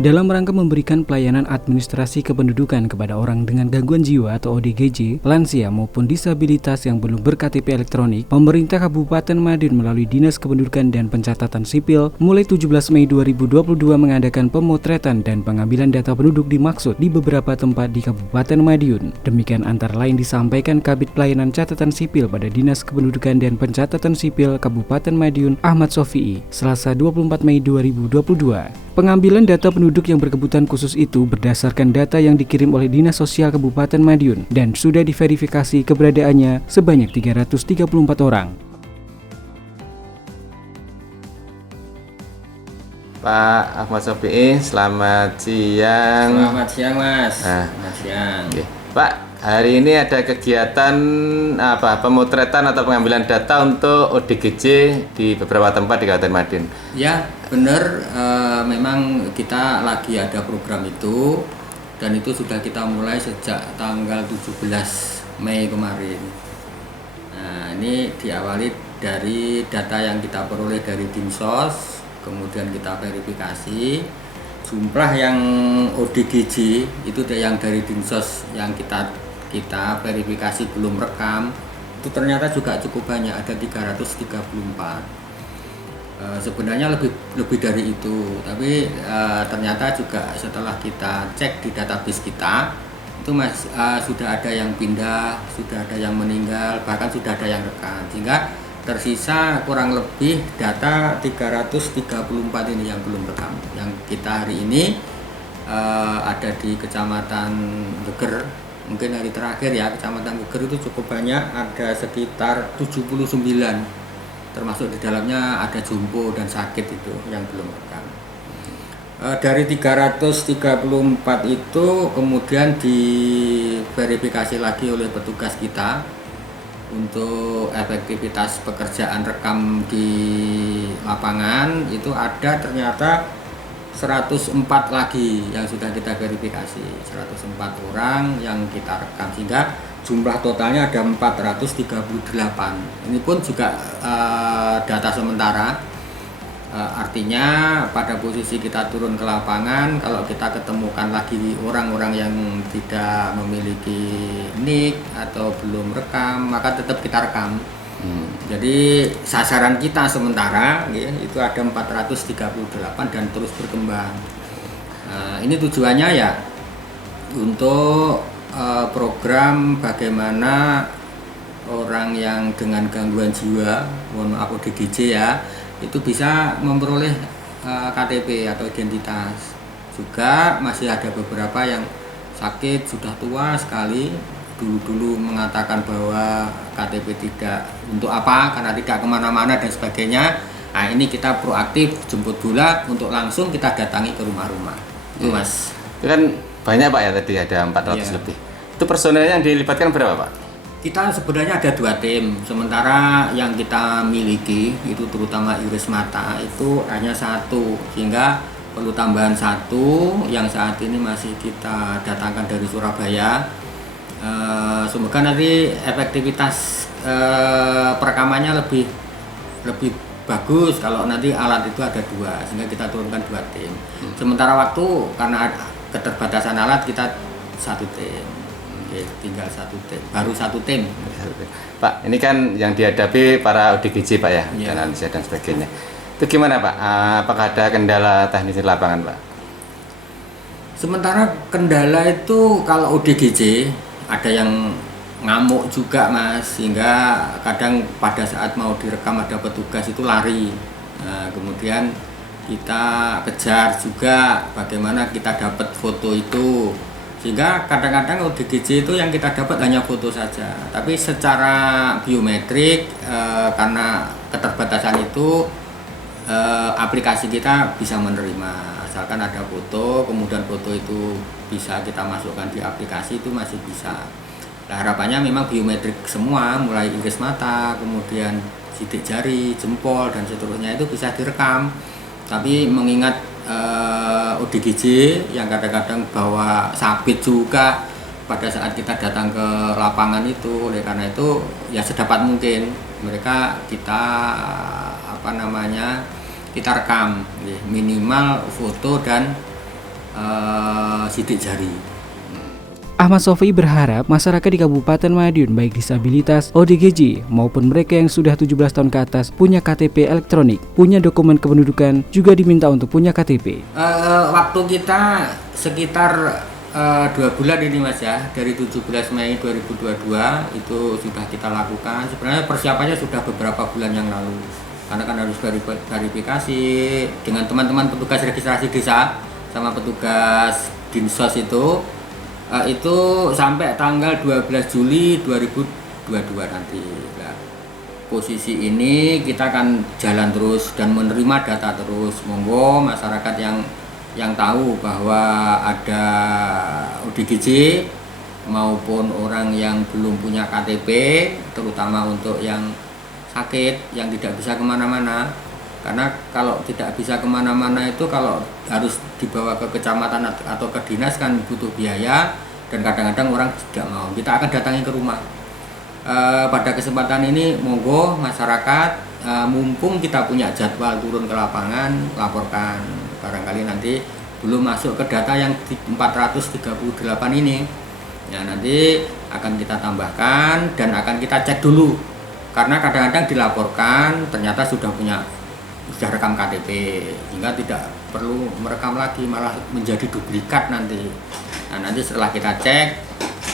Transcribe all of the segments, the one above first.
Dalam rangka memberikan pelayanan administrasi kependudukan kepada orang dengan gangguan jiwa atau ODGJ, lansia maupun disabilitas yang belum ber-KTP elektronik, pemerintah Kabupaten Madiun melalui Dinas Kependudukan dan Pencatatan Sipil mulai 17 Mei 2022 mengadakan pemotretan dan pengambilan data penduduk dimaksud di beberapa tempat di Kabupaten Madiun. Demikian antara lain disampaikan Kabid Pelayanan Catatan Sipil pada Dinas Kependudukan dan Pencatatan Sipil Kabupaten Madiun, Ahmad Sofi'i, Selasa 24 Mei 2022. Pengambilan data penduduk yang berkebutuhan khusus itu berdasarkan data yang dikirim oleh Dinas Sosial Kabupaten Madiun dan sudah diverifikasi keberadaannya sebanyak 334 orang. Pak Ahmad Sofi'i, selamat siang. Selamat siang, Mas. Selamat siang. Oke. Pak, hari ini ada kegiatan pemotretan atau pengambilan data untuk ODGJ di beberapa tempat di Kabupaten Madiun. Ya, benar. Memang kita lagi ada program itu dan itu sudah kita mulai sejak tanggal 17 Mei kemarin. Nah, ini diawali dari data yang kita peroleh dari Dinsos, kemudian kita verifikasi jumlah yang ODGJ itu yang dari Dinsos yang kita verifikasi belum rekam itu ternyata juga cukup banyak, ada 334. Sebenarnya lebih dari itu, tapi ternyata juga setelah kita cek di database kita itu sudah ada yang pindah, sudah ada yang meninggal, bahkan sudah ada yang rekam, sehingga tersisa kurang lebih data 334 ini yang belum rekam. Yang kita hari ini ada di Kecamatan Geger, mungkin hari terakhir ya, Kecamatan Geger itu cukup banyak, ada sekitar 79, termasuk di dalamnya ada jompo dan sakit itu yang belum rekam. Dari 334 itu kemudian diverifikasi lagi oleh petugas kita untuk efektivitas pekerjaan rekam di lapangan, itu ada ternyata 104 lagi yang sudah kita verifikasi, 104 orang yang kita rekam, sehingga jumlah totalnya ada 438. Ini pun juga data sementara, artinya pada posisi kita turun ke lapangan, kalau kita ketemukan lagi orang-orang yang tidak memiliki NIK atau belum rekam, maka tetap kita rekam. Jadi sasaran kita sementara ya, itu ada 438 dan terus berkembang. Ini tujuannya ya untuk program bagaimana orang yang dengan gangguan jiwa, mohon maaf ODGJ ya, itu bisa memperoleh KTP atau identitas. Juga masih ada beberapa yang sakit, sudah tua sekali, dulu mengatakan bahwa KTP tidak untuk apa, karena tidak kemana-mana dan sebagainya. Nah, ini kita proaktif jemput bola untuk langsung kita datangi ke rumah-rumah. Itu Mas. Itu kan banyak Pak ya, tadi ada 400 lebih. Itu personelnya yang dilibatkan berapa Pak? Kita sebenarnya ada 2 tim, sementara yang kita miliki itu terutama iris mata itu hanya 1, sehingga perlu tambahan 1 yang saat ini masih kita datangkan dari Surabaya. Semoga nanti efektivitas perekamannya lebih bagus kalau nanti alat itu ada 2, sehingga kita turunkan 2 tim. Sementara waktu karena keterbatasan alat kita 1 tim. Oke, tinggal 1 tim, baru 1 tim. Pak, ini kan yang dihadapi para ODGJ Pak ya, Ya. dan lansia dan sebagainya. Itu gimana Pak? Apakah ada kendala teknis di lapangan Pak? Sementara kendala itu kalau ODGJ ada yang ngamuk juga Mas, sehingga kadang pada saat mau direkam ada petugas itu lari. Nah, kemudian kita kejar juga bagaimana kita dapat foto itu, sehingga kadang-kadang ODGJ itu yang kita dapat hanya foto saja, tapi secara biometrik karena keterbatasan itu aplikasi kita bisa menerima, asalkan ada foto, kemudian foto itu bisa kita masukkan di aplikasi, itu masih bisa. Nah, harapannya memang biometrik semua, mulai iris mata, kemudian sidik jari, jempol dan seterusnya itu bisa direkam. Tapi mengingat ODGJ yang kadang-kadang bawa sabit juga pada saat kita datang ke lapangan itu, oleh karena itu ya sedapat mungkin mereka kita kita rekam, minimal foto dan sidik jari. Ahmad Sofi berharap masyarakat di Kabupaten Madiun baik disabilitas, ODGJ maupun mereka yang sudah 17 tahun ke atas punya KTP elektronik, punya dokumen kependudukan, juga diminta untuk punya KTP. Waktu kita sekitar 2 bulan ini Mas ya, dari 17 Mei 2022 itu sudah kita lakukan. Sebenarnya persiapannya sudah beberapa bulan yang lalu, karena kan harus verifikasi dengan teman-teman petugas registrasi desa sama petugas Dinsos itu sampai tanggal 12 Juli 2022 nanti. Nah, posisi ini kita akan jalan terus dan menerima data terus. Monggo masyarakat yang tahu bahwa ada ODGJ maupun orang yang belum punya KTP, terutama untuk yang sakit, yang tidak bisa kemana-mana. Karena kalau tidak bisa kemana-mana itu kalau harus dibawa ke kecamatan atau ke dinas kan butuh biaya, dan kadang-kadang orang tidak mau. Kita akan datangi ke rumah. Pada kesempatan ini monggo masyarakat, mumpung kita punya jadwal turun ke lapangan, laporkan. Barangkali nanti belum masuk ke data yang 438 ini. Ya, nanti akan kita tambahkan dan akan kita cek dulu. Karena kadang-kadang dilaporkan ternyata sudah rekam KTP, sehingga tidak perlu merekam lagi, malah menjadi duplikat nanti. Nah, nanti setelah kita cek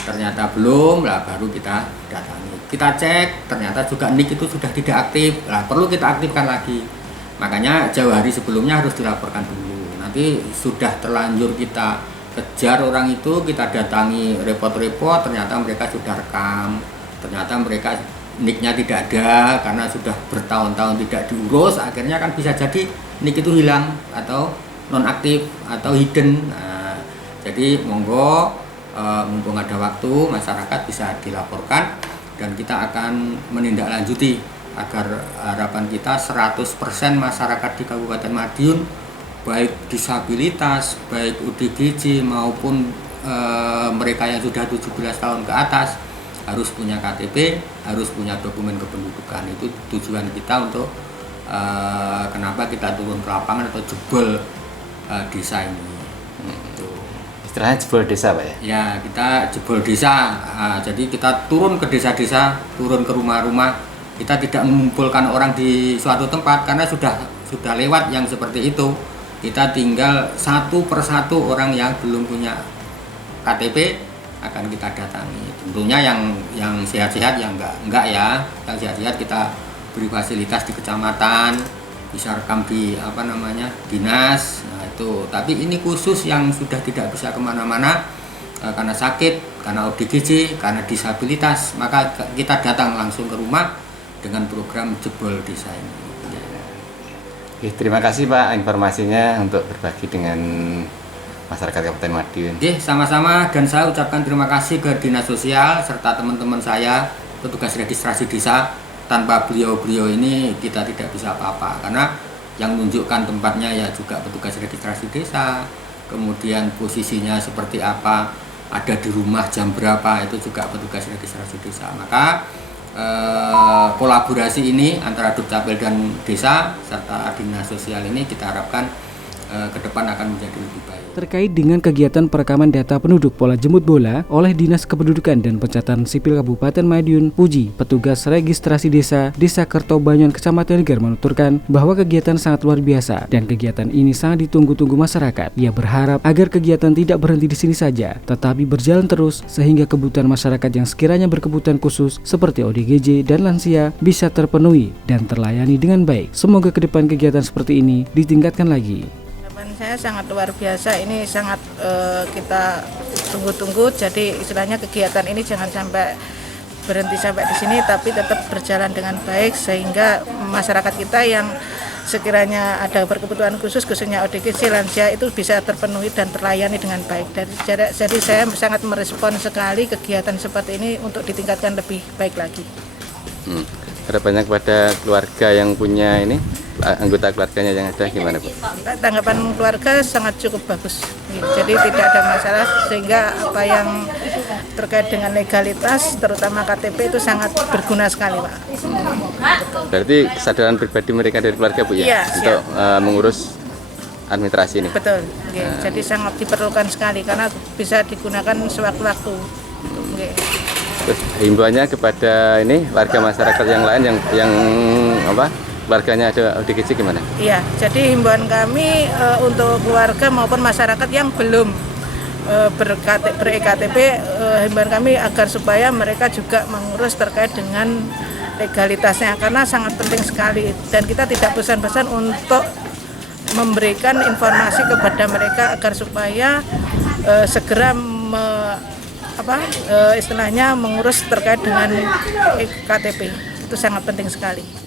ternyata belum, lah baru kita datangi. Kita cek ternyata juga NIK itu sudah tidak aktif, lah perlu kita aktifkan lagi. Makanya jauh hari sebelumnya harus dilaporkan dulu. Nanti sudah terlanjur kita kejar orang itu, kita datangi repot-repot, ternyata mereka sudah rekam, ternyata mereka NIK-nya tidak ada karena sudah bertahun-tahun tidak diurus, akhirnya kan bisa jadi NIK itu hilang atau nonaktif atau hidden. Nah, jadi monggo mumpung ada waktu masyarakat bisa dilaporkan dan kita akan menindaklanjuti agar harapan kita 100% masyarakat di Kabupaten Madiun baik disabilitas, baik ODGJ maupun mereka yang sudah 17 tahun ke atas harus punya KTP, harus punya dokumen kependudukan. Itu tujuan kita untuk kenapa kita turun ke lapangan atau jebol desa ini. Istilahnya jebol desa Pak ya? Ya, kita jebol desa. Jadi kita turun ke desa-desa, turun ke rumah-rumah. Kita tidak mengumpulkan orang di suatu tempat karena sudah lewat yang seperti itu. Kita tinggal satu persatu orang yang belum punya KTP akan kita datangi. Tentunya yang sehat-sehat yang enggak ya. Yang sehat-sehat kita beri fasilitas di kecamatan, bisa rekam di dinas. Nah, itu. Tapi ini khusus yang sudah tidak bisa kemana-mana karena sakit, karena ODGJ, karena disabilitas, maka kita datang langsung ke rumah dengan program jebol desa ini. Oke, terima kasih Pak informasinya untuk berbagi dengan masyarakat Kabupaten Madiun. Oke, sama-sama, dan saya ucapkan terima kasih ke Dinas Sosial serta teman-teman saya, petugas registrasi desa. Tanpa beliau-beliau ini kita tidak bisa apa-apa, karena yang menunjukkan tempatnya ya juga petugas registrasi desa, kemudian posisinya seperti apa, ada di rumah jam berapa, itu juga petugas registrasi desa. Maka kolaborasi ini antara Dukcapil dan desa serta Dinas Sosial ini kita harapkan ke depan akan menjadi lebih baik. Terkait dengan kegiatan perekaman data penduduk pola jemput bola oleh Dinas Kependudukan dan Pencatatan Sipil Kabupaten Madiun, Puji, petugas registrasi Desa Kertobanyon, Kecamatan Negar menuturkan bahwa kegiatan sangat luar biasa dan kegiatan ini sangat ditunggu-tunggu masyarakat. Ia berharap agar kegiatan tidak berhenti di sini saja, tetapi berjalan terus sehingga kebutuhan masyarakat yang sekiranya berkebutuhan khusus seperti ODGJ dan lansia bisa terpenuhi dan terlayani dengan baik. Semoga ke depan kegiatan seperti ini ditingkatkan lagi. Saya sangat luar biasa, ini sangat kita tunggu-tunggu. Jadi istilahnya kegiatan ini jangan sampai berhenti sampai di sini, tapi tetap berjalan dengan baik sehingga masyarakat kita yang sekiranya ada berkebutuhan khusus, khususnya ODGJ lansia itu bisa terpenuhi dan terlayani dengan baik. Jadi saya sangat merespon sekali kegiatan seperti ini untuk ditingkatkan lebih baik lagi. Harapannya kepada keluarga yang punya ini, anggota keluarganya yang ada gimana Bu? Tanggapan keluarga sangat cukup bagus. Jadi tidak ada masalah, sehingga apa yang terkait dengan legalitas terutama KTP itu sangat berguna sekali Pak. Berarti kesadaran pribadi mereka dari keluarga Bu ya, Iya, untuk mengurus administrasi ini. Betul. Nggih. Jadi sangat diperlukan sekali karena bisa digunakan sewaktu-waktu. Nggih. Terus himbauannya kepada ini warga masyarakat yang lain yang apa? Keluarganya ada ODGJ gimana? Iya, jadi himbauan kami untuk keluarga maupun masyarakat yang belum ber-EKTP, himbauan kami agar supaya mereka juga mengurus terkait dengan legalitasnya karena sangat penting sekali dan kita tidak bosan-bosan untuk memberikan informasi kepada mereka agar supaya segera istilahnya mengurus terkait dengan EKTP. Itu sangat penting sekali.